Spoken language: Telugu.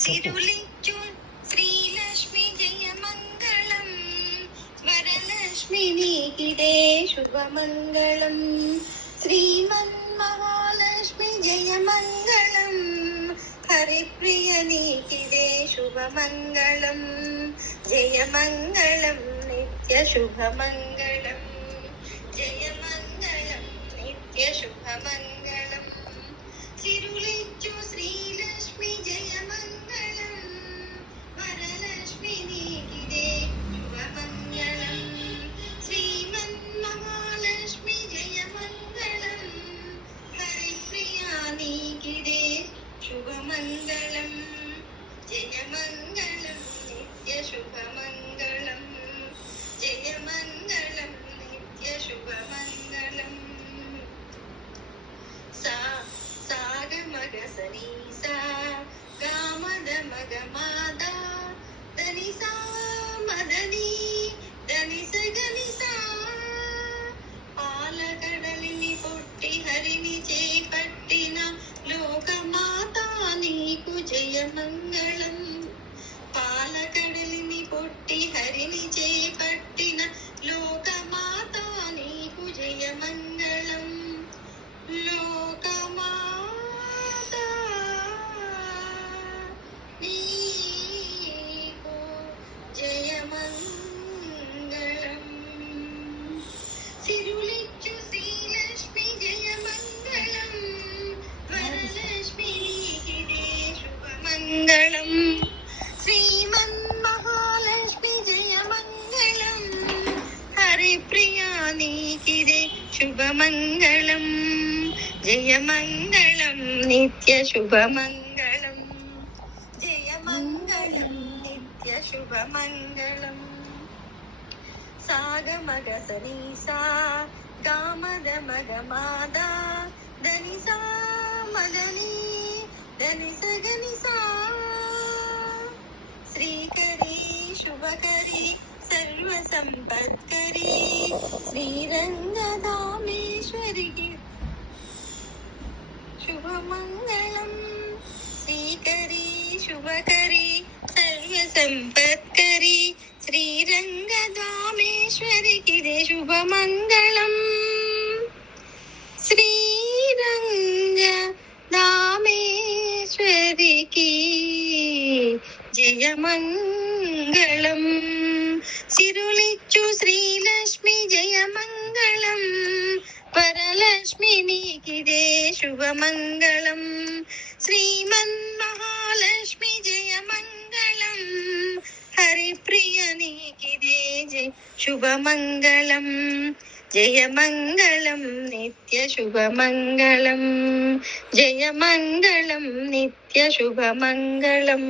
సిరులిచ్చు శ్రీలక్ష్మి జయమంగళం, వరలక్ష్మి నీకిదే శుభమంగళం. శ్రీమన్మహాలక్ష్మి జయమంగళం, హరిప్రియ నీకిదే శుభమంగళం. జయమంగళం నిత్య శుభమంగళం, జయమంగళం నిత్య శుభమంగళం. సిరులిచ్చు శ్రీలక్ష్మి జయమంగళం, వరలక్ష్మి నీకిదే శుభమంగళం. శ్రీమన్మహాలక్ష్మి జయమంగళం, హరిప్రియా నీకిదే శుభమంగళం. జయమంగళం నిత్య శుభమంగళం, జయమంగళం నిత్య శుభమంగళం. సాగమగ సని సా గామద మగ మాదా దని సా మదని దని సగని సా. పాలకడలిని పొట్టి హరిని చేపట్టిన లోకమాత నీకు జయమంగళం. పాలకడలిని పొట్టి హరిని చేపట్టిన లోకమాత నీకు జయమంగళం. లోకమాత నీకు జయమంగళం. సిరులిచ్చు శ్రీలక్ష్మి జయమంగళం, వరలక్ష్మి నీకిదే శుభమంగళం. శ్రీమన్మహాలక్ష్మి జయమంగళం, హరిప్రియా నీకిదే శుభమంగళం. జయమంగళం నిత్య శుభమంగళం, జయమంగళం నిత్య శుభమంగళం. సాగమగ సని సా గామద మగ మాదా దని సా మదని దని సగని సా. శ్రీకరీ శుభకరీ సర్వ సంపత్కరీ శ్రీరంగధామేశ్వరికి శుభమంగళం. శ్రీకరీ శుభకరీ సర్వ సంపత్కరీ శ్రీరంగధామేశ్వరికిదే శుభమంగళం. శ్రీరంగధామేశ్వరికి జయమంగళం. సిరులిచ్చు శ్రీలక్ష్మి జయమంగళం, వరలక్ష్మి నీకిదే శుభమంగళం. శ్రీమన్మహాలక్ష్మి జయమంగళం, హరిప్రియ నీకిదే శుభమంగళం. జయమంగళం నిత్య శుభమంగళం, జయమంగళం నిత్య శుభమంగళం.